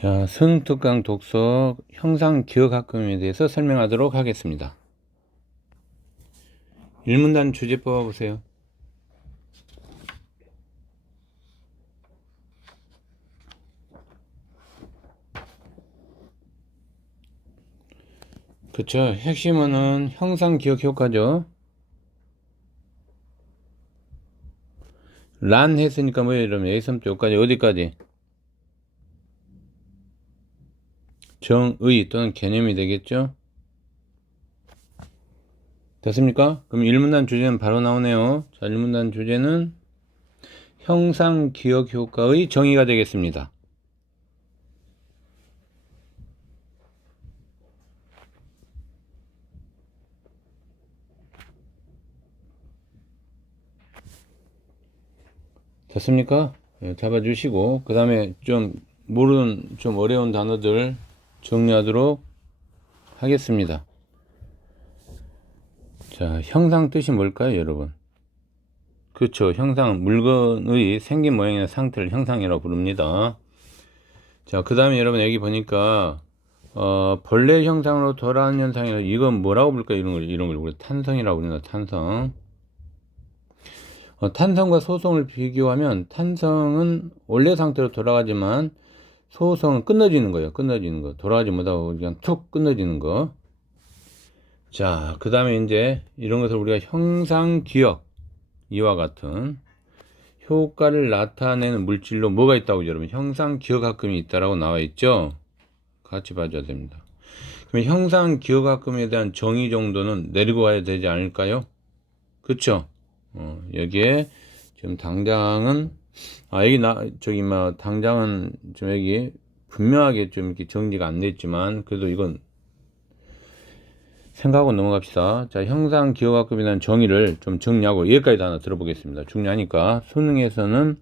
자, 수능특강 독서 형상 기억학금에 대해서 설명하도록 하겠습니다. 일문단 주제 뽑아보세요. 그쵸. 핵심은 형상 기억 효과죠. 란 했으니까 뭐예요? 이러면 예선부터 여기까지 어디까지? 정의 또는 개념이 되겠죠. 됐습니까? 그럼 일문단 주제는 바로 나오네요. 자, 일문단 주제는 형상 기억 효과의 정의가 되겠습니다. 됐습니까? 예, 잡아주시고 그 다음에 좀 모르는 좀 어려운 단어들 정리하도록 하겠습니다. 자, 형상 뜻이 뭘까요, 여러분? 그렇죠. 형상, 물건의 생긴 모양이나 상태를 형상이라고 부릅니다. 자, 그 다음에 여러분 여기 보니까 벌레 형상으로 돌아가는 현상이 이건 뭐라고 부를까? 이런 걸 우리 탄성이라고 부른다. 탄성. 탄성과 소성을 비교하면 탄성은 원래 상태로 돌아가지만 소성은 끊어지는 거예요. 끊어지는 거. 돌아가지 못하고 그냥 툭 끊어지는 거. 자, 그 다음에 이제 이런 것을 우리가 형상 기억, 이와 같은 효과를 나타내는 물질로 뭐가 있다고 여러분? 형상 기억학금이 있다라고 나와 있죠? 같이 봐줘야 됩니다. 그럼 형상 기억학금에 대한 정의 정도는 내리고 가야 되지 않을까요? 그쵸? 여기에 지금 당장은 당장은 좀 여기 분명하게 좀 이렇게 정리가 안 됐지만 그래도 이건 생각하고 넘어갑시다. 자, 형상 기억학금에 대한 정의를 좀 정리하고 여기까지 하나 들어보겠습니다. 중요하니까 수능에서는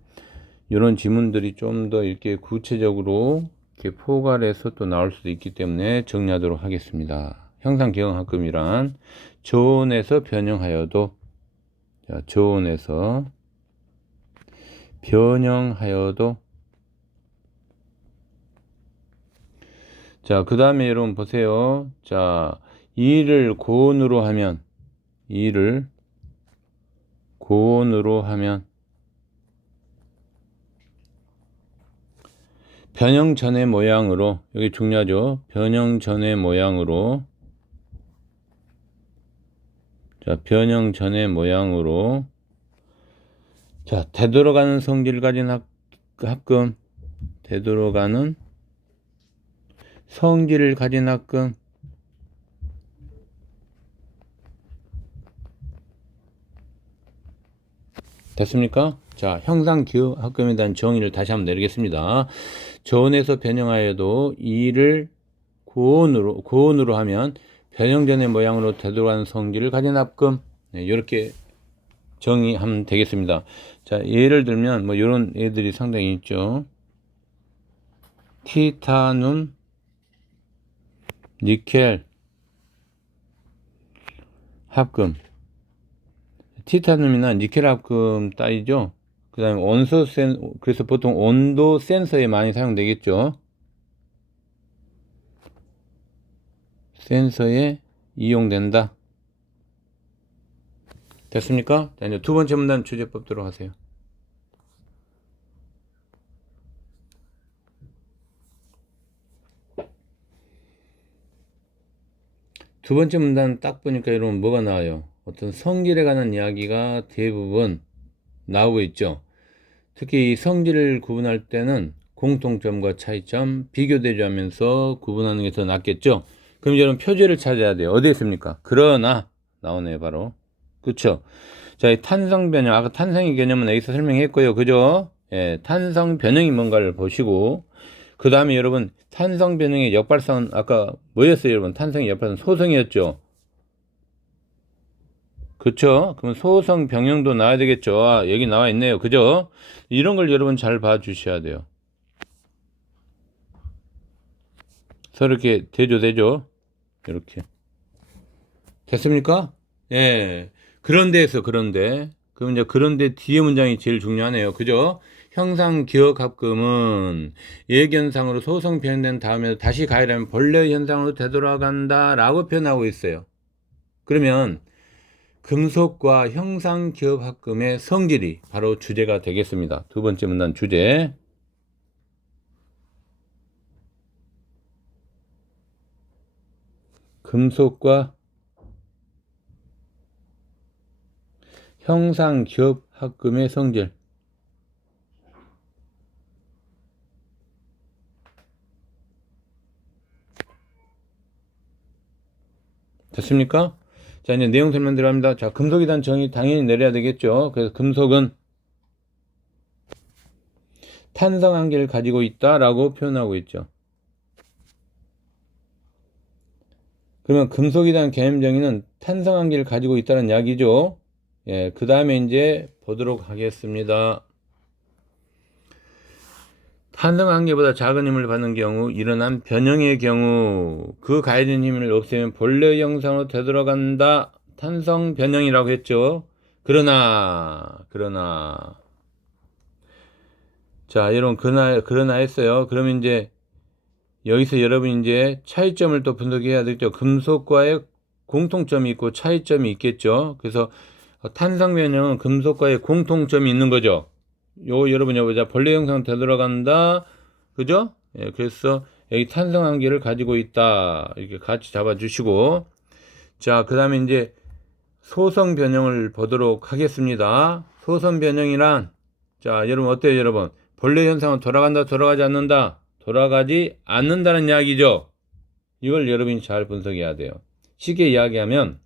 이런 지문들이 좀 더 이렇게 구체적으로 이렇게 포괄해서 또 나올 수도 있기 때문에 정리하도록 하겠습니다. 형상 기억학금이란 저온에서 변형하여도, 자, 저온에서 변형하여도, 자, 그 다음에 여러분 보세요. 자, 2를 고온으로 하면 변형 전의 모양으로, 여기 중요하죠. 변형 전의 모양으로, 자, 변형 전의 모양으로, 자, 되돌아가는 성질을 가진 합금, 되돌아가는 성질을 가진 합금, 됐습니까? 자, 형상 기억 합금에 대한 정의를 다시 한번 내리겠습니다. 저온에서 변형하여도 2를 고온으로 하면 변형 전의 모양으로 되돌아가는 성질을 가진 합금. 네, 이렇게 정의하면 되겠습니다. 자, 예를 들면 뭐 이런 애들이 상당히 있죠. 티타늄, 니켈 합금. 티타늄이나 니켈 합금 따위죠. 그 다음에 그래서 보통 온도 센서에 많이 사용되겠죠. 센서에 이용된다. 됐습니까? 자, 이제 두 번째 문단 주제법 들어가세요. 두 번째 문단 딱 보니까 여러분 뭐가 나와요? 어떤 성질에 관한 이야기가 대부분 나오고 있죠. 특히 이 성질을 구분할 때는 공통점과 차이점, 비교 대조하면서 구분하는 게 더 낫겠죠. 그럼 여러분 표제를 찾아야 돼요. 어디에 있습니까? 그러나 나오네요, 바로. 그쵸? 자, 이 탄성 변형, 아까 탄성의 개념은 여기서 설명했고요. 그죠? 예, 탄성 변형이 뭔가를 보시고, 그 다음에 여러분, 탄성 변형의 역발상은 아까 뭐였어요, 여러분? 탄성의 역발상은 소성이었죠? 그쵸? 그럼 소성 변형도 나와야 되겠죠? 아, 여기 나와 있네요. 그죠? 이런 걸 여러분 잘 봐주셔야 돼요. 서로 이렇게 대조되죠? 이렇게. 됐습니까? 예. 그런데. 그럼 이제 그런데 뒤에 문장이 제일 중요하네요. 그죠? 형상기억합금은 예견상으로 소성 변형된 다음에 다시 가열하면 본래 현상으로 되돌아간다 라고 표현하고 있어요. 그러면 금속과 형상기억합금의 성질이 바로 주제가 되겠습니다. 두 번째 문단 주제. 금속과 형상기억합금의 성질. 됐습니까? 자, 이제 내용 설명 들어갑니다. 자, 금속에 대한 정의 당연히 내려야 되겠죠. 그래서 금속은 탄성 한계를 가지고 있다라고 표현하고 있죠. 그러면 금속에 대한 개념 정의는 탄성 한계를 가지고 있다는 이야기죠. 예, 그 다음에 이제 보도록 하겠습니다. 탄성 한계보다 작은 힘을 받는 경우 일어난 변형의 경우 그 가해진 힘을 없애면 본래 형상으로 되돌아간다. 탄성 변형이라고 했죠. 그러나 자, 여러분 그러나 했어요. 그러면 이제 여기서 여러분 이제 차이점을 또 분석해야 되겠죠. 금속과의 공통점이 있고 차이점이 있겠죠. 그래서 탄성 변형은 금속과의 공통점이 있는 거죠. 여러분 여보자 본래 형상 되돌아간다. 그죠? 예, 그래서 여기 탄성 한계를 가지고 있다. 이렇게 같이 잡아 주시고. 자, 그다음에 이제 소성 변형을 보도록 하겠습니다. 소성 변형이란 자, 여러분 어때요, 여러분? 본래 현상은 돌아간다, 돌아가지 않는다. 돌아가지 않는다는 이야기죠. 이걸 여러분이 잘 분석해야 돼요. 쉽게 이야기하면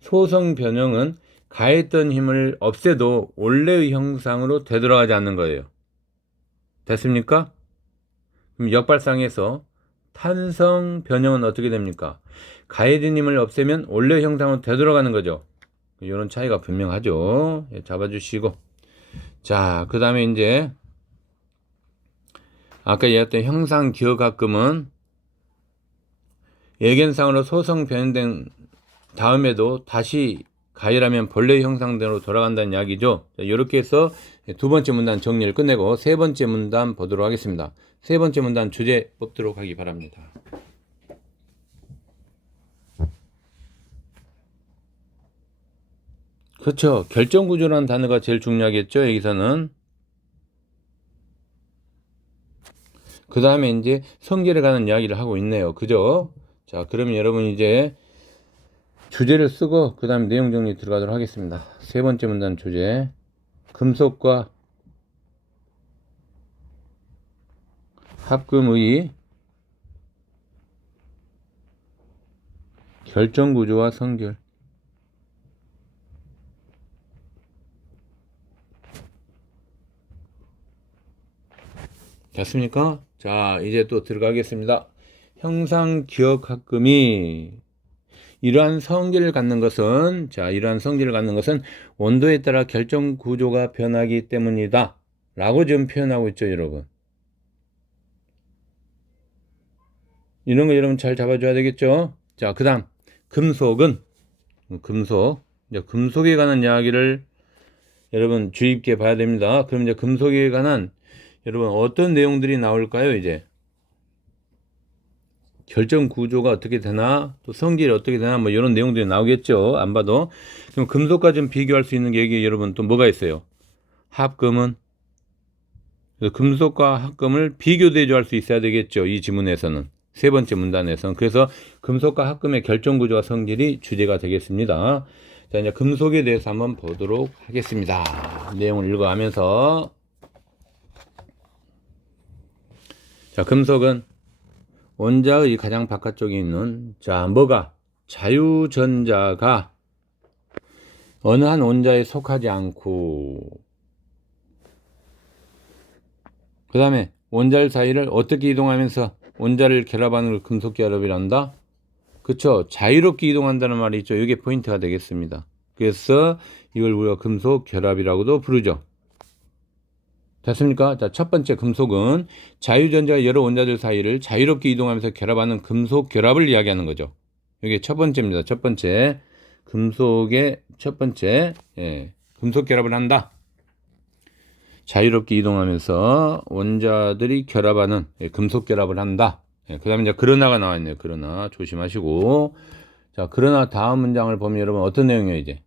소성 변형은 가했던 힘을 없애도 원래의 형상으로 되돌아가지 않는 거예요. 됐습니까? 그럼 역발상에서 탄성 변형은 어떻게 됩니까? 가해진 힘을 없애면 원래 형상으로 되돌아가는 거죠. 이런 차이가 분명하죠. 잡아주시고. 자, 그 다음에 이제 아까 얘기했던 형상기억합금은 예견상으로 소성 변형된 다음에도 다시 가열하면 본래 형상대로 돌아간다는 이야기죠. 자, 이렇게 해서 두 번째 문단 정리를 끝내고 세 번째 문단 보도록 하겠습니다. 세 번째 문단 주제 뽑도록 하기 바랍니다. 그렇죠. 결정구조라는 단어가 제일 중요하겠죠. 여기서는. 그 다음에 이제 성질에 관한 이야기를 하고 있네요. 그죠? 자, 그러면 여러분 이제 주제를 쓰고 그 다음에 내용 정리 들어가도록 하겠습니다. 세 번째 문단 주제. 금속과 합금의 결정구조와 성질. 됐습니까? 자, 이제 또 들어가겠습니다. 형상기억합금이 이러한 성질을 갖는 것은 온도에 따라 결정 구조가 변하기 때문이다 라고 지금 표현하고 있죠, 여러분. 이런 거 여러분 잘 잡아줘야 되겠죠. 자, 그 다음 금속에 관한 이야기를 여러분 주의 깊게 봐야 됩니다. 그럼 이제 금속에 관한 여러분 어떤 내용들이 나올까요? 이제 결정 구조가 어떻게 되나, 또 성질이 어떻게 되나, 뭐 이런 내용들이 나오겠죠. 안 봐도. 그럼 금속과 좀 비교할 수 있는 게 여기 여러분 또 뭐가 있어요? 합금은 금속과 합금을 비교 대조할 수 있어야 되겠죠. 이 지문에서는 세 번째 문단에서는. 그래서 금속과 합금의 결정 구조와 성질이 주제가 되겠습니다. 자, 이제 금속에 대해서 한번 보도록 하겠습니다. 내용을 읽어가면서. 자, 금속은 원자의 가장 바깥쪽에 있는 뭐가 자유전자가 어느 한 원자에 속하지 않고 그 다음에 원자를 사이를 어떻게 이동하면서 원자를 결합하는 걸 금속 결합이란다. 그쵸? 자유롭게 이동한다는 말이 있죠. 이게 포인트가 되겠습니다. 그래서 이걸 우리가 금속 결합이라고도 부르죠. 됐습니까? 자, 첫 번째 금속은 자유전자의 여러 원자들 사이를 자유롭게 이동하면서 결합하는 금속 결합을 이야기하는 거죠. 이게 첫 번째입니다. 첫 번째 금속의 첫 번째 금속 결합을 한다. 자유롭게 이동하면서 원자들이 결합하는 금속 결합을 한다. 그 다음에 이제 그러나가 나와 있네요. 그러나 조심하시고. 자, 그러나 다음 문장을 보면 여러분 어떤 내용이에요, 이제?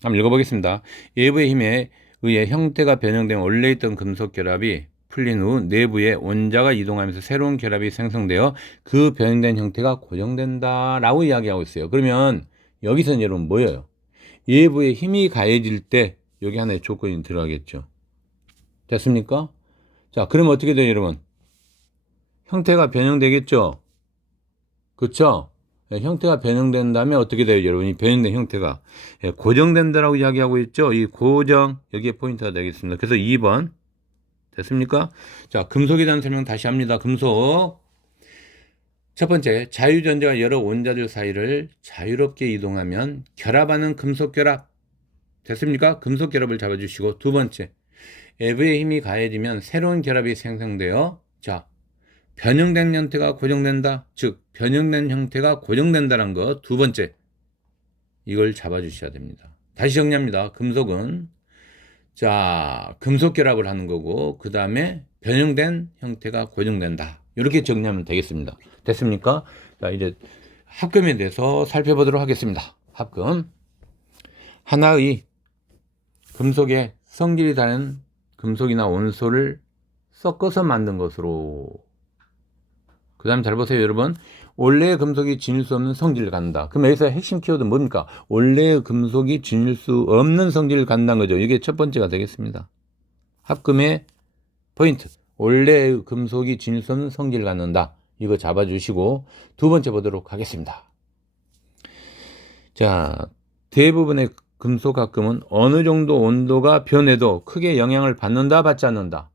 한번 읽어보겠습니다. 외부의 힘에 의해 형태가 변형된 원래 있던 금속 결합이 풀린 후 내부에 원자가 이동하면서 새로운 결합이 생성되어 그 변형된 형태가 고정된다 라고 이야기하고 있어요. 그러면 여기서는 여러분 뭐예요? 외부에 힘이 가해질 때 여기 하나의 조건이 들어가겠죠. 됐습니까? 자, 그러면 어떻게 돼요, 여러분? 형태가 변형되겠죠? 그쵸? 예, 형태가 변형된 다음에 어떻게 돼요, 여러분? 이 변형된 형태가 고정된다라고 이야기하고 있죠? 이 고정, 여기에 포인트가 되겠습니다. 그래서 2번. 됐습니까? 자, 금속에 대한 설명 다시 합니다. 금속. 첫 번째, 자유전자가 여러 원자들 사이를 자유롭게 이동하면 결합하는 금속 결합. 됐습니까? 금속 결합을 잡아주시고, 두 번째, 외부의 힘이 가해지면 새로운 결합이 생성되어, 자, 변형된 형태가 고정된다. 즉, 변형된 형태가 고정된다는 거. 두 번째, 이걸 잡아주셔야 됩니다. 다시 정리합니다. 금속은, 자, 금속 결합을 하는 거고, 그 다음에 변형된 형태가 고정된다. 이렇게 정리하면 되겠습니다. 됐습니까? 자, 이제 합금에 대해서 살펴보도록 하겠습니다. 합금. 하나의 금속의 성질이 다른 금속이나 원소를 섞어서 만든 것으로. 그 다음에 잘 보세요, 여러분. 원래의 금속이 지닐 수 없는 성질을 갖는다. 그럼 여기서 핵심 키워드 뭡니까? 원래의 금속이 지닐 수 없는 성질을 갖는다는 거죠. 이게 첫 번째가 되겠습니다. 합금의 포인트. 원래의 금속이 지닐 수 없는 성질을 갖는다. 이거 잡아주시고 두 번째 보도록 하겠습니다. 자, 대부분의 금속 합금은 어느 정도 온도가 변해도 크게 영향을 받는다, 받지 않는다?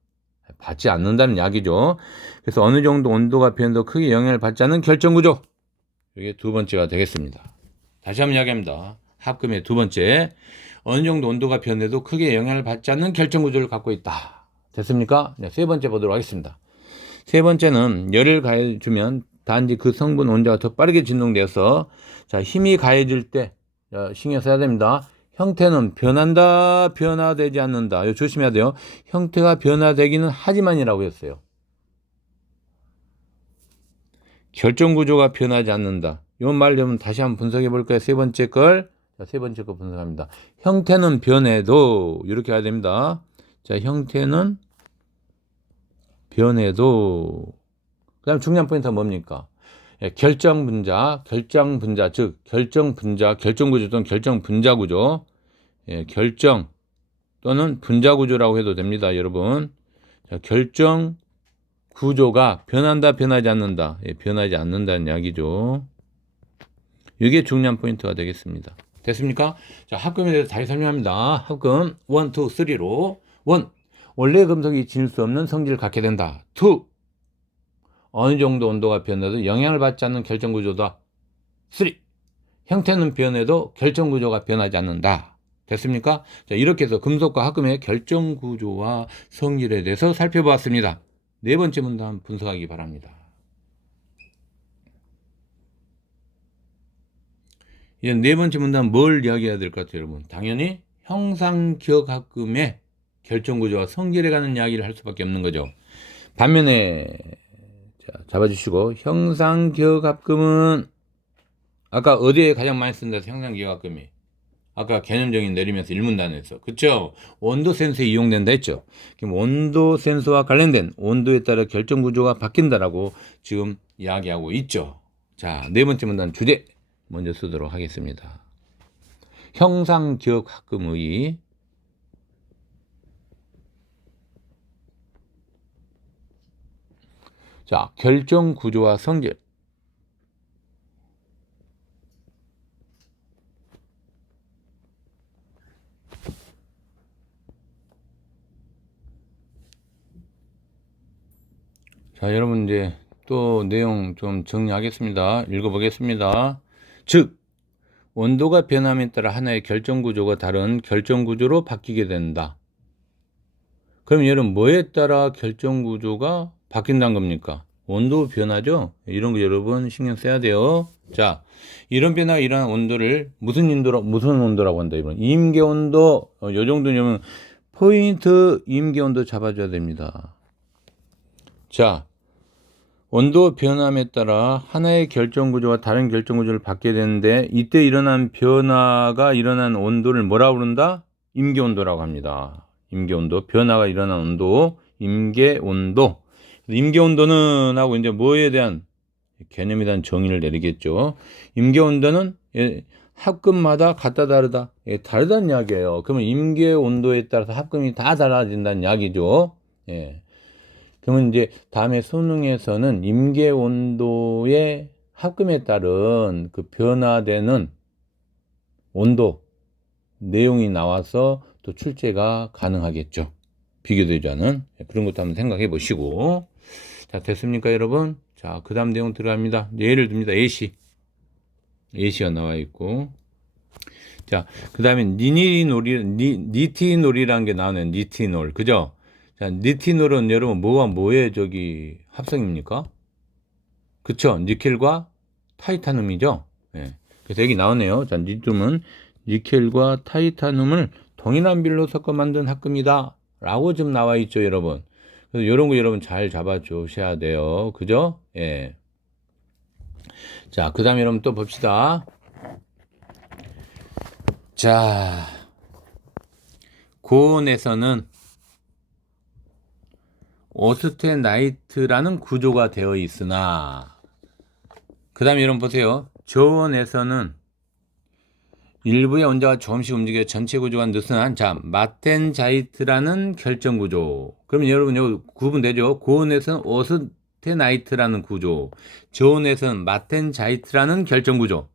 받지 않는다는 이야기죠. 그래서 어느 정도 온도가 변해도 크게 영향을 받지 않는 결정구조. 이게 두 번째가 되겠습니다. 다시 한번 이야기합니다. 합금의 두 번째. 어느 정도 온도가 변해도 크게 영향을 받지 않는 결정구조를 갖고 있다. 됐습니까? 네, 세 번째 보도록 하겠습니다. 세 번째는 열을 가해주면 단지 그 성분 원자가 더 빠르게 진동되어서 자, 힘이 가해질 때 신경 써야 됩니다. 형태는 변한다, 변화되지 않는다. 이거 조심해야 돼요. 형태가 변화되기는 하지만이라고 했어요. 결정구조가 변하지 않는다. 이 말 좀 다시 한번 분석해 볼까요? 세 번째 걸. 자, 세 번째 거 분석합니다. 형태는 변해도 이렇게 해야 됩니다. 자, 형태는 변해도. 그 다음 중요한 포인트가 뭡니까? 결정분자, 즉 결정분자, 결정구조 또는 결정분자구조, 결정 또는 분자구조라고 해도 됩니다, 여러분. 자, 결정구조가 변한다, 변하지 않는다, 변하지 않는다는 이야기죠. 이게 중요한 포인트가 되겠습니다. 됐습니까? 자, 합금에 대해서 다시 설명합니다. 합금 1, 2, 3로 1. 원래 금속이 지닐 수 없는 성질을 갖게 된다. 2. 어느 정도 온도가 변해도 영향을 받지 않는 결정구조다. 3. 형태는 변해도 결정구조가 변하지 않는다. 됐습니까? 자, 이렇게 해서 금속과 합금의 결정구조와 성질에 대해서 살펴보았습니다. 네 번째 문단 분석하기 바랍니다. 이제 네 번째 문단 뭘 이야기해야 될 것 같아요, 여러분? 당연히 형상기억 합금의 결정구조와 성질에 관한 이야기를 할 수밖에 없는 거죠. 반면에 자, 잡아주시고 형상기억합금은 아까 어디에 가장 많이 쓴다 해서 형상기억합금이 아까 개념적인 내리면서 일문단에서 그쵸? 온도 센서에 이용된다 했죠. 그럼 온도 센서와 관련된 온도에 따라 결정구조가 바뀐다라고 지금 이야기하고 있죠. 자, 네 번째 문단 주제 먼저 쓰도록 하겠습니다. 형상기억합금의 자, 결정구조와 성질. 자, 여러분 이제 또 내용 좀 정리하겠습니다. 읽어보겠습니다. 즉, 온도가 변함에 따라 하나의 결정구조가 다른 결정구조로 바뀌게 된다. 그럼 여러분 뭐에 따라 결정구조가 바뀐다는 겁니까? 온도 변화죠? 이런 거 여러분 신경 써야 돼요. 자, 이런 변화가 일어난 온도를 무슨 온도라고 한다, 이번. 임계온도, 요 정도면 포인트 임계온도 잡아줘야 됩니다. 자, 온도 변함에 따라 하나의 결정구조가 다른 결정구조를 받게 되는데 이때 일어난 변화가 일어난 온도를 뭐라고 부른다? 임계온도라고 합니다. 임계온도, 변화가 일어난 온도, 임계온도. 임계온도는 하고 이제 뭐에 대한 개념에 대한 정의를 내리겠죠. 임계온도는 합금마다 같다 다르다. 다르다는 이야기예요. 그러면 임계온도에 따라서 합금이 다 달라진다는 이야기죠. 예. 그러면 이제 다음에 수능에서는 임계온도의 합금에 따른 그 변화되는 온도 내용이 나와서 또 출제가 가능하겠죠. 비교되지 않은 그런 것도 한번 생각해 보시고. 자, 됐습니까, 여러분? 자, 그 다음 내용 들어갑니다. 예를 듭니다. 예시가 나와 있고. 자, 그 다음에 니티놀이라는 게 나오네요. 니티놀. 그죠? 자, 니티놀은 여러분 뭐와 뭐의 합성입니까? 그쵸? 니켈과 타이타늄이죠? 예. 그래서 여기 나오네요. 자, 니튬은 니켈과 타이타늄을 동일한 비율로 섞어 만든 합금이다. 라고 지금 나와 있죠, 여러분. 그래서 이런 거 여러분 잘 잡아 주셔야 돼요. 그죠? 예. 자, 그 다음에 여러분 또 봅시다. 자, 고온에서는 오스테나이트라는 구조가 되어 있으나, 그 다음에 여러분 보세요. 저온에서는 일부의 원자가 조금씩 움직여 전체 구조가 느슨한, 자, 마텐자이트라는 결정 구조. 그러면 여러분 여기 구분되죠? 고온에서는 오스테나이트라는 구조, 저온에서는 마텐자이트라는 결정 구조.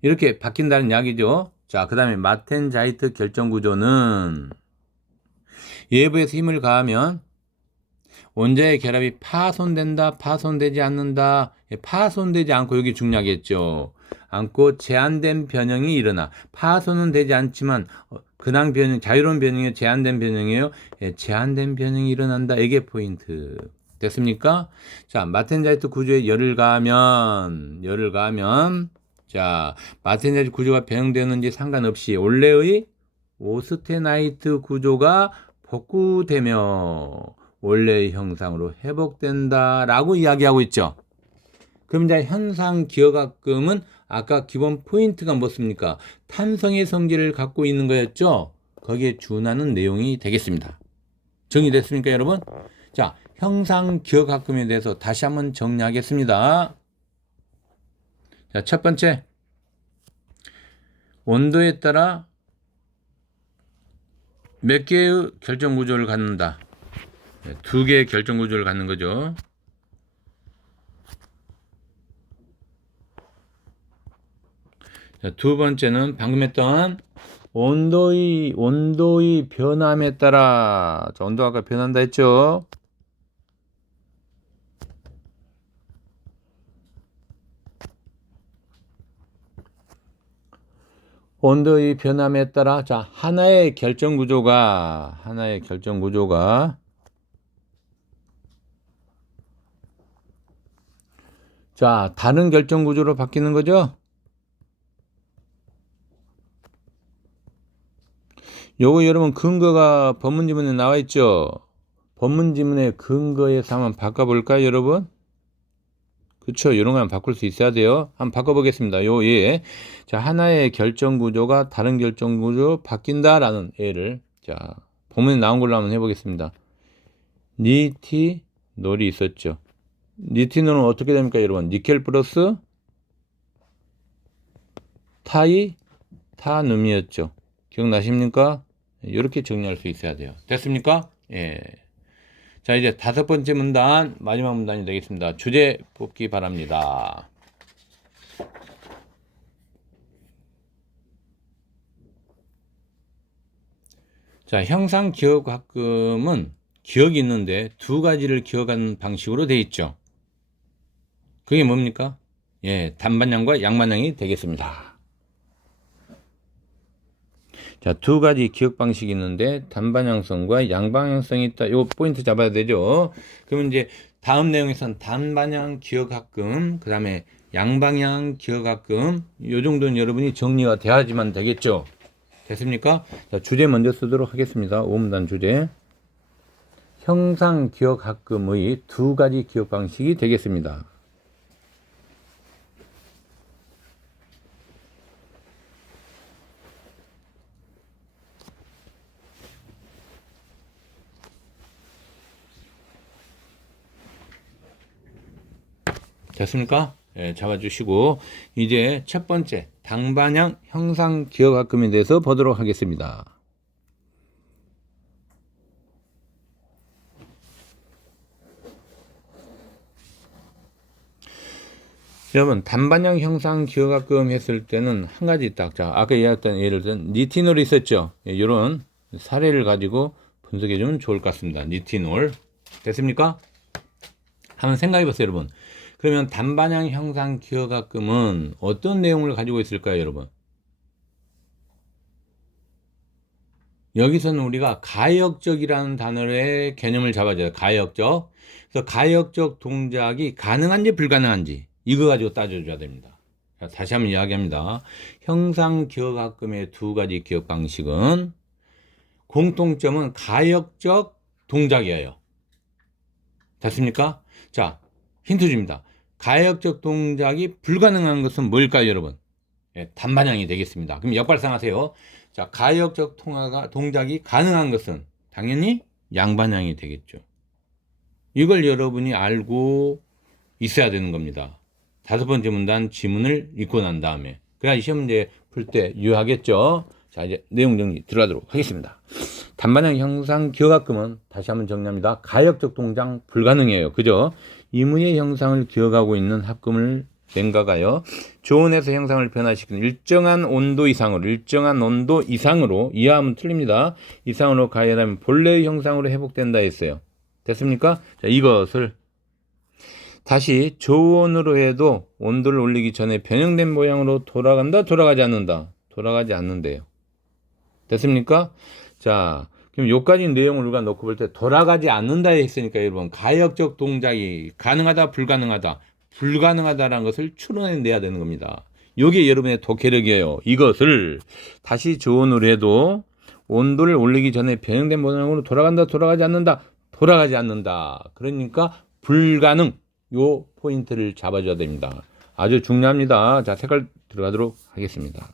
이렇게 바뀐다는 이야기죠. 자, 그 다음에 마텐자이트 결정 구조는 외부에서 힘을 가하면 원자의 결합이 파손된다, 파손되지 않는다. 파손되지 않고, 여기 중요하겠죠. 않고 제한된 변형이 일어나. 파손은 되지 않지만 근황 변형, 자유로운 변형이 제한된 변형이에요. 제한된 변형이 일어난다. 이게 포인트. 됐습니까? 자, 마텐자이트 구조에 열을 가하면 자, 마텐자이트 구조가 변형되는지 상관없이 원래의 오스테나이트 구조가 복구되며 원래의 형상으로 회복된다라고 이야기하고 있죠. 그럼 이제 현상 기억합금은 아까 기본 포인트가 뭐습니까? 탄성의 성질을 갖고 있는 거였죠. 거기에 준하는 내용이 되겠습니다. 정리됐습니까, 여러분? 자, 형상 기억합금에 대해서 다시 한번 정리하겠습니다. 자, 첫 번째, 온도에 따라 몇 개의 결정 구조를 갖는다. 두 개의 결정 구조를 갖는 거죠. 자, 두 번째는 방금 했던 온도의 변함에 따라, 자, 온도가 아까 변한다 했죠. 온도의 변함에 따라, 자, 하나의 결정 구조가 자, 다른 결정 구조로 바뀌는 거죠. 요거 여러분 근거가 법문 지문에 나와 있죠. 법문 지문의 근거에서 한번 바꿔볼까요, 여러분? 그쵸? 이런 거 한번 바꿀 수 있어야 돼요. 한번 바꿔보겠습니다. 예. 자, 하나의 결정 구조가 다른 결정 구조로 바뀐다라는 예를, 자, 법문에 나온 걸로 한번 해보겠습니다. 니티놀이 있었죠. 니티놀은 어떻게 됩니까, 여러분? 니켈 플러스 타이타늄이었죠. 기억나십니까? 이렇게 정리할 수 있어야 돼요. 됐습니까? 예. 자, 이제 다섯 번째 문단, 마지막 문단이 되겠습니다. 주제 뽑기 바랍니다. 자, 형상 기억합금은 기억이 있는데 두 가지를 기억하는 방식으로 되어 있죠. 그게 뭡니까? 예, 단반향과 양반향이 되겠습니다. 자, 두 가지 기억 방식이 있는데 단반향성과 양방향성이 있다. 요 포인트 잡아야 되죠. 그러면 이제 다음 내용에서는 단반향 기억합금, 그 다음에 양방향 기억합금, 요 정도는 여러분이 정리가 돼야지만 되겠죠. 됐습니까? 자, 주제 먼저 쓰도록 하겠습니다. 5문단 주제. 형상 기억합금의 두 가지 기억 방식이 되겠습니다. 됐습니까? 예, 잡아주시고 이제 첫 번째 당반향 형상 기억합금에 대해서 보도록 하겠습니다. 여러분 단반향 형상 기억합금 했을 때는 한 가지 딱, 자 아까 이야기했던 예를 들은 니티놀이 있었죠. 이런 사례를 가지고 분석해 주면 좋을 것 같습니다. 니티놀 됐습니까? 한번 생각해 보세요, 여러분. 그러면 단반향 형상 기억합금은 어떤 내용을 가지고 있을까요, 여러분? 여기서는 우리가 가역적이라는 단어의 개념을 잡아줘요. 가역적. 그래서 가역적 동작이 가능한지 불가능한지 이거 가지고 따져줘야 됩니다. 다시 한번 이야기합니다. 형상 기억합금의 두 가지 기억 방식은 공통점은 가역적 동작이에요. 됐습니까? 자, 힌트 줍니다. 가역적 동작이 불가능한 것은 뭘까요, 여러분? 예, 단반향이 되겠습니다. 그럼 역발상하세요. 자, 가역적 동작이 가능한 것은 당연히 양반향이 되겠죠. 이걸 여러분이 알고 있어야 되는 겁니다. 다섯 번째 문단 지문을 읽고 난 다음에. 그래야 시험 문제 풀 때 유효하겠죠. 자, 이제 내용 정리 들어가도록 하겠습니다. 단반향 형상 기억합금은 다시 한번 정리합니다. 가역적 동작 불가능해요. 그죠? 임의의 형상을 기억하고 있는 합금을 냉각하여 조온에서 형상을 변화시키는 일정한 온도 이상으로 이하하면 틀립니다. 이상으로 가열하면 본래의 형상으로 회복된다 했어요. 됐습니까? 자, 이것을 다시 저온으로 해도 온도를 올리기 전에 변형된 모양으로 돌아가지 않는데요. 됐습니까? 자, 그럼 요까지 내용을 우리가 놓고 볼 때 돌아가지 않는다 했으니까 여러분 가역적 동작이 가능하다 불가능하다라는 것을 추론해내야 되는 겁니다. 요게 여러분의 독해력이에요. 이것을 다시 저온으로 해도 온도를 올리기 전에 변형된 모양으로 돌아가지 않는다. 그러니까 불가능. 요 포인트를 잡아줘야 됩니다. 아주 중요합니다. 자, 색깔 들어가도록 하겠습니다.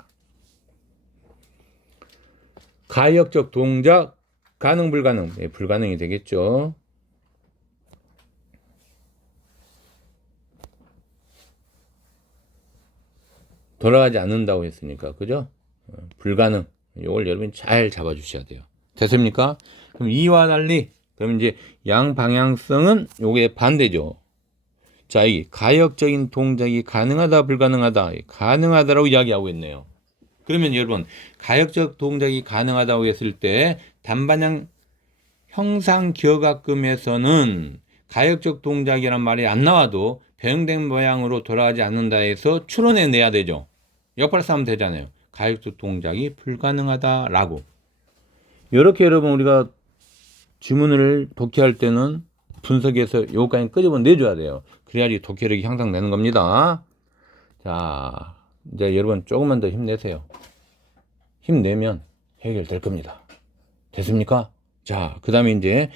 가역적 동작 가능 불가능. 네, 불가능이 되겠죠. 돌아가지 않는다고 했으니까 그죠? 불가능. 이걸 여러분이 잘 잡아주셔야 돼요. 됐습니까? 그럼 이와 달리 그럼 이제 양방향성은 요게 반대죠. 자, 이 가역적인 동작이 가능하다 불가능하다 가능하다라고 이야기하고 있네요. 그러면 여러분 가역적 동작이 가능하다고 했을 때 단반향 형상 기억합금에서는 가역적 동작이란 말이 안 나와도 변형된 모양으로 돌아가지 않는다 해서 추론해내야 되죠. 역발상하면 되잖아요. 가역적 동작이 불가능하다라고. 이렇게 여러분 우리가 지문을 독해할 때는 분석해서 요까지 끄집어내줘야 돼요. 그래야지 독해력이 향상되는 겁니다. 자, 이제 여러분 조금만 더 힘내세요. 힘내면 해결될 겁니다. 됐습니까? 자, 그 다음에 이제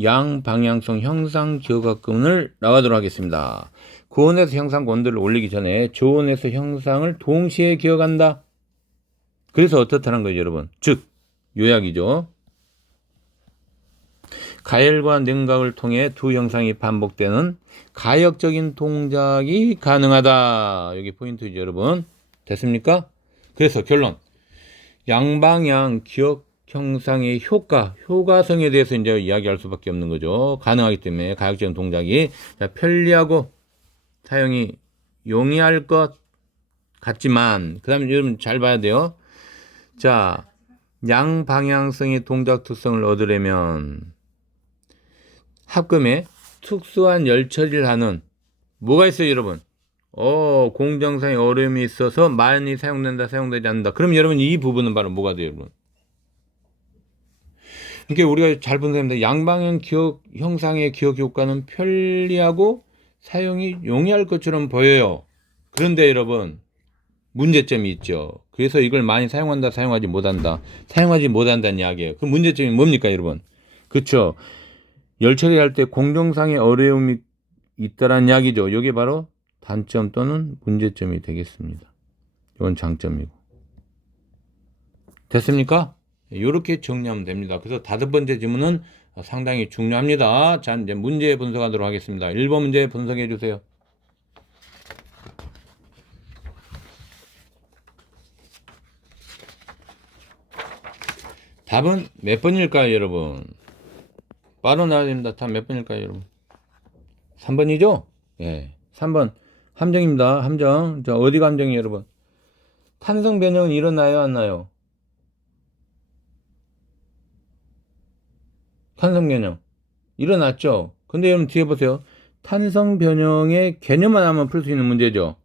양방향성 형상 기억합금을 나가도록 하겠습니다. 고온에서 형상 온도를 올리기 전에 저온에서 형상을 동시에 기억한다. 그래서 어떻다는 거죠, 여러분? 즉, 요약이죠. 가열과 냉각을 통해 두 형상이 반복되는 가역적인 동작이 가능하다. 여기 포인트죠, 여러분. 됐습니까? 그래서 결론. 양방향 기억 형상의 효과성에 대해서 이제 이야기할 수밖에 없는 거죠. 가능하기 때문에 가역적인 동작이 편리하고 사용이 용이할 것 같지만, 그 다음에 여러분 잘 봐야 돼요. 자, 양방향성의 동작 특성을 얻으려면 합금에 특수한 열 처리를 하는 뭐가 있어요, 여러분? 공정상의 어려움이 있어서 많이 사용되지 않는다. 그럼 여러분 이 부분은 바로 뭐가 돼요, 여러분? 그러니까 우리가 잘 본 사람들 양방향 기억 형상의 기억 효과는 편리하고 사용이 용이할 것처럼 보여요. 그런데 여러분 문제점이 있죠. 그래서 이걸 많이 사용한다, 사용하지 못한다. 사용하지 못한다는 이야기예요. 그 문제점이 뭡니까, 여러분? 그쵸? 열 처리할 때 공정상의 어려움이 있다라는 이야기죠. 이게 바로 단점 또는 문제점이 되겠습니다. 이건 장점이고. 됐습니까? 이렇게 정리하면 됩니다. 그래서 5번째 질문은 상당히 중요합니다. 자, 이제 문제 분석하도록 하겠습니다. 1번 문제 분석해 주세요. 답은 몇 번일까요, 여러분? 바로 나와야 됩니다. 답 몇 번일까요, 여러분? 3번이죠? 예. 3번. 함정입니다. 함정. 자, 어디가 함정이에요, 여러분? 탄성 변형은 일어나요, 안 나요? 탄성 변형. 일어났죠? 근데 여러분 뒤에 보세요. 탄성 변형의 개념만 하면 풀 수 있는 문제죠.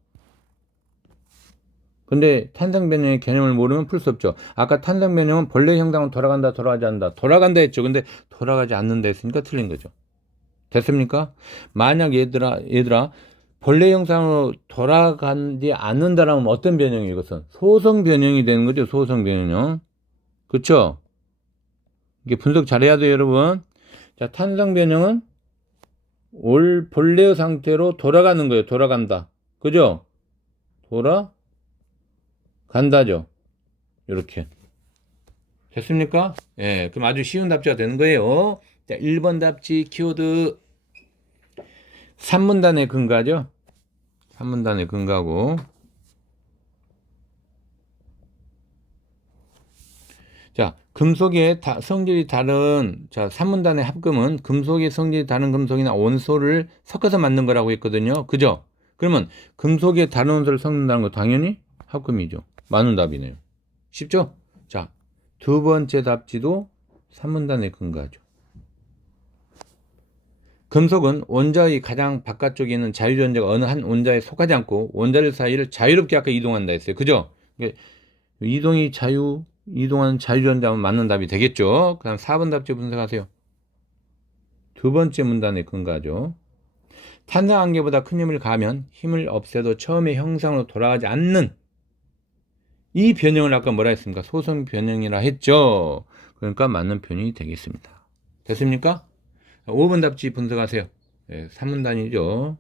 근데 탄성 변형의 개념을 모르면 풀 수 없죠. 아까 탄성 변형은 본래 형상으로 돌아간다, 돌아가지 않는다. 돌아간다 했죠. 근데 돌아가지 않는다 했으니까 틀린 거죠. 됐습니까? 만약 얘들아, 본래 형상으로 돌아가지 않는다라면 어떤 변형이 이것은? 소성 변형이 되는 거죠. 소성 변형. 그쵸? 이게 분석 잘해야 돼요, 여러분. 자, 탄성 변형은 본래의 상태로 돌아가는 거예요. 돌아간다. 그죠? 돌아간다죠. 이렇게. 됐습니까? 예, 그럼 아주 쉬운 답지가 되는 거예요. 자, 1번 답지 키워드 3문단의 근거죠. 3문단의 근거고. 자, 금속의 성질이 다른, 자, 3문단의 합금은 금속의 성질이 다른 금속이나 원소를 섞어서 만든 거라고 했거든요. 그죠? 그러면 금속의 다른 원소를 섞는다는 거 당연히 합금이죠. 맞는 답이네요. 쉽죠? 자, 2번째 답지도 3문단의 근거죠. 금속은 원자의 가장 바깥쪽에 있는 자유전자가 어느 한 원자에 속하지 않고 원자들 사이를 자유롭게 아까 이동한다 했어요. 그죠? 이동하는 자유전자면 맞는 답이 되겠죠. 그 다음 4번 답지 분석하세요. 2번째 문단의 근거죠. 탄성 한계보다 큰 힘을 가하면 힘을 없애도 처음의 형상으로 돌아가지 않는 이 변형을 아까 뭐라 했습니까? 소성 변형이라 했죠. 그러니까 맞는 변형이 되겠습니다. 됐습니까? 5번 답지 분석하세요. 네, 3문단이죠.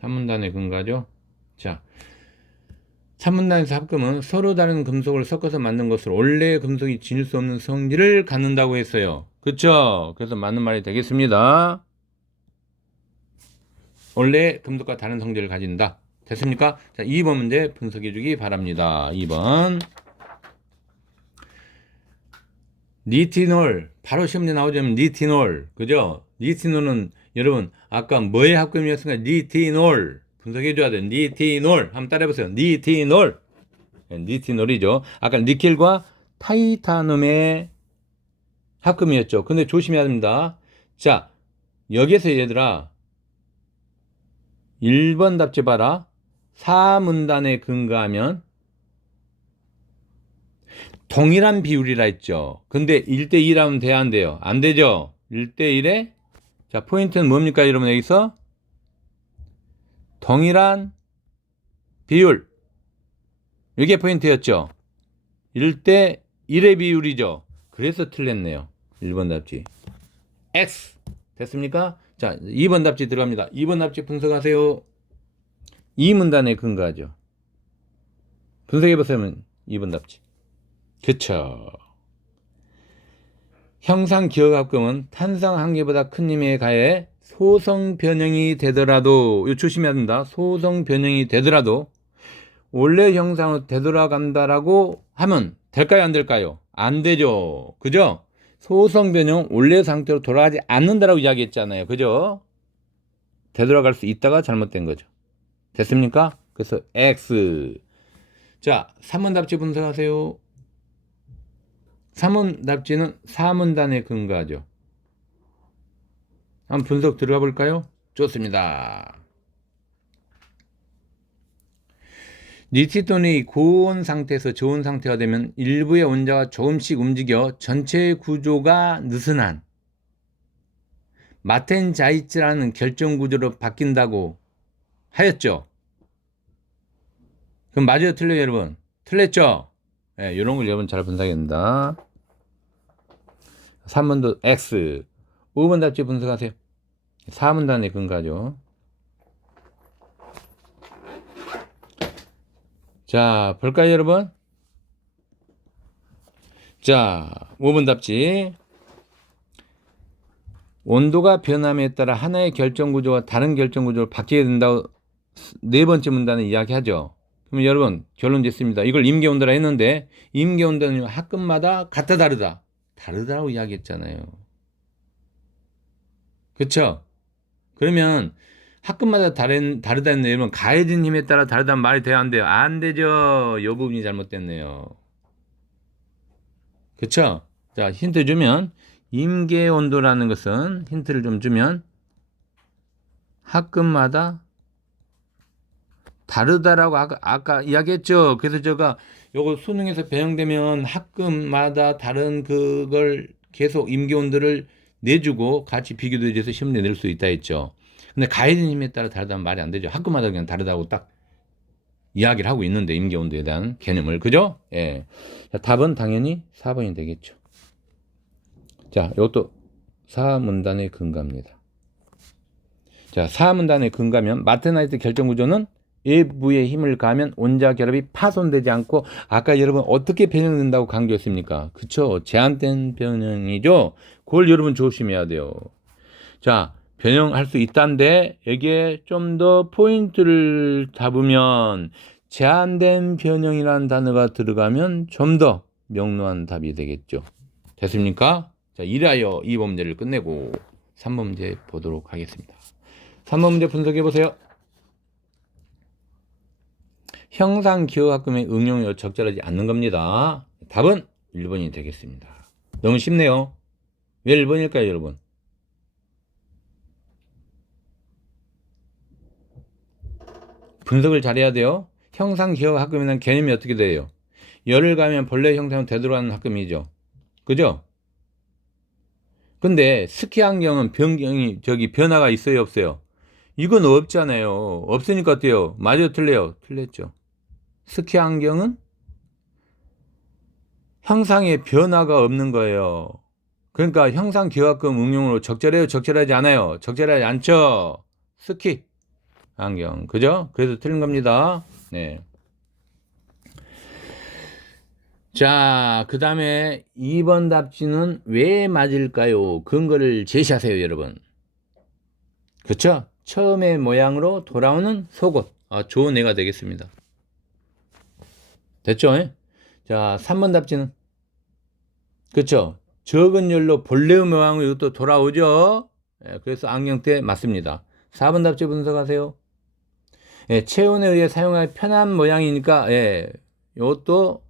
3문단의 근거죠. 자, 3문단에서 합금은 서로 다른 금속을 섞어서 만든 것으로 원래 금속이 지닐 수 없는 성질을 갖는다고 했어요. 그쵸? 그래서 맞는 말이 되겠습니다. 원래 금속과 다른 성질을 가진다. 됐습니까? 자, 2번 문제 분석해 주기 바랍니다. 2번. 니티놀. 바로 시험에 나오자면 니티놀. 그죠? 니티놀은 여러분 아까 뭐의 합금이었습니까? 니티놀. 분석해 줘야 돼. 니티놀. 한번 따라해 보세요. 니티놀. 니티놀이죠. 아까 니켈과 타이타늄의 합금이었죠. 근데 조심해야 됩니다. 자, 여기에서 얘들아 1번 답지 봐라. 4문단에 근거하면 동일한 비율이라 했죠. 근데 1대2라면 돼야 안 돼요? 안 되죠? 1대1에 자, 포인트는 뭡니까, 여러분? 여기서 동일한 비율. 이게 포인트였죠. 1대1의 비율이죠. 그래서 틀렸네요. 1번 답지. X. 됐습니까? 자, 2번 답지 들어갑니다. 2번 답지 분석하세요. 2문단에 근거하죠. 분석해보세요. 2번 답지. 그쵸. 형상 기억합금은 탄성 한계보다 큰 힘에 가해 소성 변형이 되더라도, 이거 조심해야 된다. 소성 변형이 되더라도 원래 형상으로 되돌아간다라고 하면 될까요, 안 될까요? 안 되죠. 그죠? 소성 변형 원래 상태로 돌아가지 않는다라고 이야기했잖아요. 그죠? 되돌아갈 수 있다가 잘못된 거죠. 됐습니까? 그래서 X. 자, 3번 답지 분석하세요. 3번 답지는 4문단에 근거하죠. 한번 분석 들어가 볼까요? 좋습니다. 니티톤이 고온 상태에서 저온 상태가 되면 일부의 원자가 조금씩 움직여 전체의 구조가 느슨한 마텐자이츠라는 결정 구조로 바뀐다고 하였죠. 그럼 맞아요, 틀려요, 여러분? 틀렸죠? 예, 이런 걸 여러분 잘 분석해야 된다. 3번도 X. 5번 답지 분석하세요. 4문단의 근거죠. 자, 볼까요, 여러분? 자, 5번 답지. 온도가 변함에 따라 하나의 결정 구조와 다른 결정 구조로 바뀌게 된다고 네 번째 문단은 이야기하죠. 그럼 여러분, 결론 짓습니다. 이걸 임계온도라 했는데, 임계온도는 학급마다 같다, 다르다. 다르다고 이야기했잖아요. 그쵸? 그러면 학급마다 다르다 했는데, 여러분, 가해진 힘에 따라 다르다는 말이 돼야 안 돼요? 안 되죠. 이 부분이 잘못됐네요. 그쵸? 자, 힌트 주면, 임계온도라는 것은, 힌트를 좀 주면, 학급마다 다르다라고 아까 이야기했죠. 그래서 제가 요거 수능에서 배형되면 학급마다 다른 그걸 계속 임기온도를 내주고 같이 비교도 해서 시험에 낼 수 있다 했죠. 근데 가해진 힘에 따라 다르다면 말이 안 되죠. 학급마다 그냥 다르다고 딱 이야기를 하고 있는데 임기온도에 대한 개념을. 그죠? 예. 자, 답은 당연히 4번이 되겠죠. 자, 이것도 4문단의 근거입니다. 자, 4문단의 근거면 마테나이트 결정 구조는 외부의 힘을 가하면 원자 결합이 파손되지 않고, 아까 여러분 어떻게 변형된다고 강조했습니까? 그쵸? 제한된 변형이죠? 그걸 여러분 조심해야 돼요. 자, 변형할 수 있다는데 여기에 좀 더 포인트를 잡으면 제한된 변형이라는 단어가 들어가면 좀 더 명료한 답이 되겠죠. 됐습니까? 자, 이라여 2번 문제를 끝내고 3번 문제 보도록 하겠습니다. 3번 문제 분석해 보세요. 형상기호학금의 응용이 적절하지 않는 겁니다. 답은 1번이 되겠습니다. 너무 쉽네요. 왜 1번일까요, 여러분? 분석을 잘해야 돼요. 형상기호학금이라는 개념이 어떻게 돼요? 열을 가면 벌레 형상으로 되돌아가는 학금이죠. 그죠? 근데 스키 안경은 변화가 있어요, 없어요? 이건 없잖아요. 없으니까 어때요? 맞아요, 틀려요? 틀렸죠. 스키 안경은 형상의 변화가 없는 거예요. 그러니까 형상기하금 응용으로 적절해요? 적절하지 않아요? 적절하지 않죠? 스키 안경. 그죠? 그래서 틀린 겁니다. 네. 자, 그 다음에 2번 답지는 왜 맞을까요? 근거를 제시하세요, 여러분. 그쵸? 처음의 모양으로 돌아오는 속옷. 좋은 애가 되겠습니다. 됐죠? 자, 3번 답지는? 그쵸? 적은 열로 본래의 모양으로 이것도 돌아오죠? 그래서 안경테 맞습니다. 4번 답지 분석하세요. 체온에 의해 사용할 편한 모양이니까, 이것도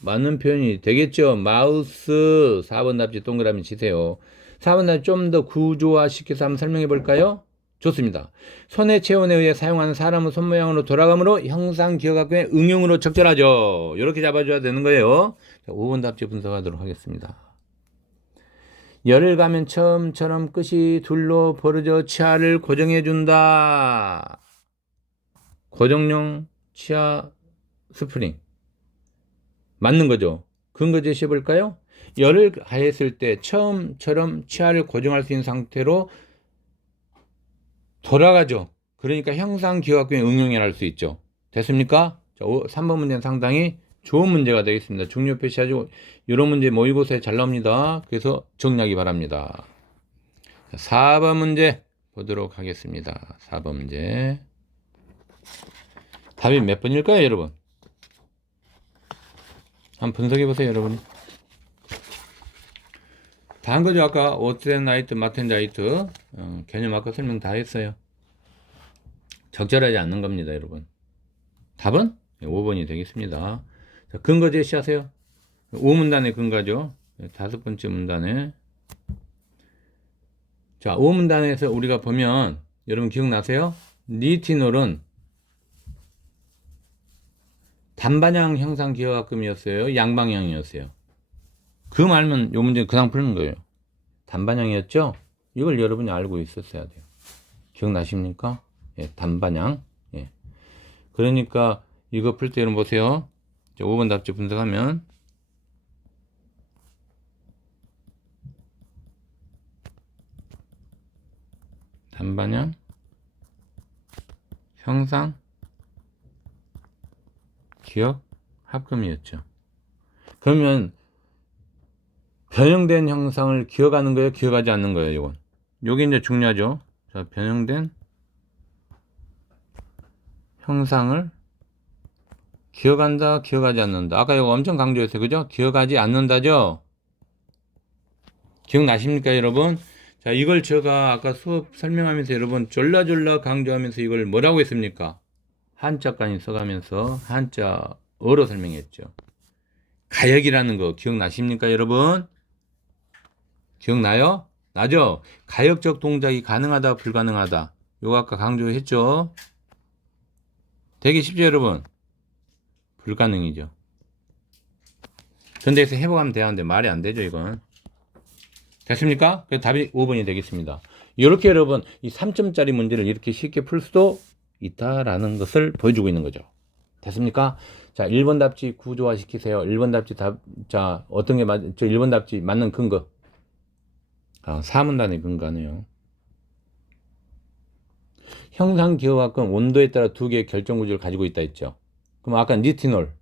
맞는 표현이 되겠죠. 마우스. 4번 답지 동그라미 치세요. 4번 답지 좀 더 구조화 시켜서 한번 설명해 볼까요? 좋습니다. 손의 체온에 의해 사용하는 사람의 손 모양으로 돌아가므로 형상 기억학교의 응용으로 적절하죠. 이렇게 잡아줘야 되는 거예요. 자, 5번 답지 분석하도록 하겠습니다. 열을 가면 처음처럼 끝이 둘로 벌어져 치아를 고정해 준다. 고정용 치아 스프링. 맞는 거죠. 근거 제시해 볼까요? 열을 가했을 때 처음처럼 치아를 고정할 수 있는 상태로 돌아가죠. 그러니까 형상기하학교의 응용이 날 수 있죠. 됐습니까? 자, 3번 문제는 상당히 좋은 문제가 되겠습니다. 중요 표시하죠. 이런 문제 모의고사에 잘 나옵니다. 그래서 정리하기 바랍니다. 자, 4번 문제 보도록 하겠습니다. 4번 문제. 답이 몇 번일까요, 여러분? 한번 분석해 보세요, 여러분. 다 한 거죠. 아까 오텐나이트, 마텐자이트 개념 아까 설명 다 했어요. 적절하지 않는 겁니다, 여러분. 답은 5번이 되겠습니다. 자, 근거 제시하세요. 5문단의 근거죠. 5번째 문단에. 자, 5문단에서 우리가 보면 여러분 기억나세요? 니티놀은 단방향 형상 기하학금이었어요? 양방향이었어요? 그 말면 요 문제 그냥 푸는 거예요. 단방향이었죠? 이걸 여러분이 알고 있었어야 돼요. 기억나십니까? 단방향. 그러니까 이거 풀 때 여러분 보세요. 5번 답지 분석하면 단반영, 형상, 기억, 합금이었죠. 그러면 변형된 형상을 기억하는 거예요? 기억하지 않는 거예요? 이건. 요게 이제 중요하죠. 자, 변형된 형상을 기억한다, 기억하지 않는다. 아까 이거 엄청 강조했어요. 그죠? 기억하지 않는다죠? 기억나십니까, 여러분? 자, 이걸 제가 아까 수업 설명하면서 여러분 졸라졸라 강조하면서 이걸 뭐라고 했습니까? 한자까지 써가면서 한자어로 설명했죠. 가역이라는 거 기억나십니까, 여러분? 기억나요? 나죠? 가역적 동작이 가능하다, 불가능하다. 요거 아까 강조했죠? 되게 쉽죠, 여러분? 불가능이죠. 전대에서 해보면 되는데 말이 안 되죠, 이건. 됐습니까? 그래서 답이 5번이 되겠습니다. 이렇게 여러분, 이 3점짜리 문제를 이렇게 쉽게 풀 수도 있다라는 것을 보여주고 있는 거죠. 됐습니까? 자, 1번 답지 구조화 시키세요. 1번 답지 자, 어떤 게 저 1번 답지 맞는 근거. 사문단의 근거네요. 형상 기호학은 온도에 따라 두 개의 결정 구조를 가지고 있다 했죠. 그럼 아까 니티놀,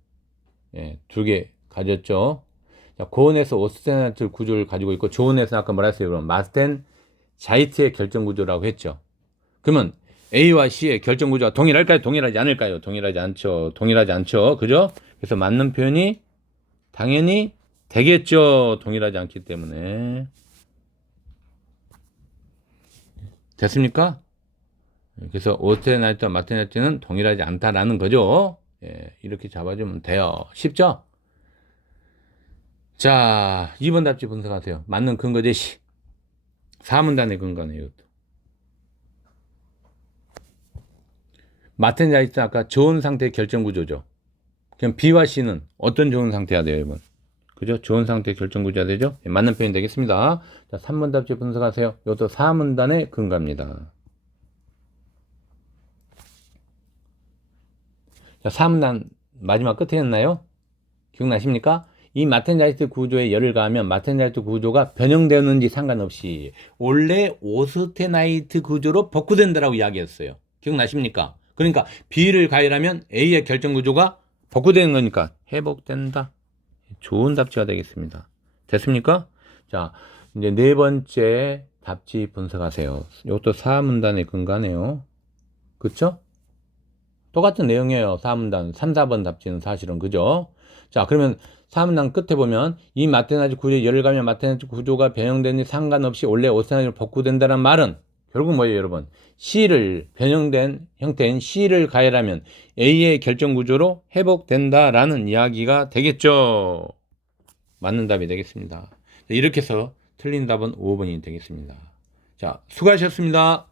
두 개 가졌죠. 자, 고온에서 오스테나트 구조를 가지고 있고, 저온에서는 아까 뭐라 했어요? 그럼 마스텐 자이트의 결정 구조라고 했죠. 그러면 A와 C의 결정 구조가 동일할까요? 동일하지 않을까요? 동일하지 않죠. 동일하지 않죠. 그죠? 그래서 맞는 표현이 당연히 되겠죠. 동일하지 않기 때문에. 됐습니까? 그래서 오스테나이트와 마스텐자이트는 동일하지 않다라는 거죠. 이렇게 잡아주면 돼요. 쉽죠? 자, 2번 답지 분석하세요. 맞는 근거 제시. 사문단의 근거네요, 이것도. 마텐자이트 아까 좋은 상태의 결정 구조죠. 그럼 B와 C는 어떤 좋은 상태야 돼요, 여러분? 그죠? 좋은 상태의 결정 구조가 되죠? 맞는 표현 되겠습니다. 자, 3번 답지 분석하세요. 이것도 사문단의 근거입니다. 자, 사문단 마지막 끝에 했나요? 기억나십니까? 이 마텐자이트 구조에 열을 가하면 마텐자이트 구조가 변형되는지 상관없이 원래 오스테나이트 구조로 복구된다라고 이야기했어요. 기억나십니까? 그러니까 B를 가열하면 A의 결정 구조가 복구되는 거니까 회복된다. 좋은 답지가 되겠습니다. 됐습니까? 자, 이제 네 번째 답지 분석하세요. 이것도 사문단의 근거네요. 그쵸? 똑같은 내용이에요. 사문단 3, 4번 답지는 사실은. 그죠? 자, 그러면 사문단 끝에 보면 이 마테나이트 구조에 열을 가면 마테나이트 구조가 변형되니 상관없이 원래 오스테나이트로 복구된다는 말은 결국 뭐예요, 여러분? C를 변형된 형태인 C를 가열하면 A의 결정 구조로 회복된다라는 이야기가 되겠죠. 맞는 답이 되겠습니다. 이렇게 해서 틀린 답은 5번이 되겠습니다. 자, 수고하셨습니다.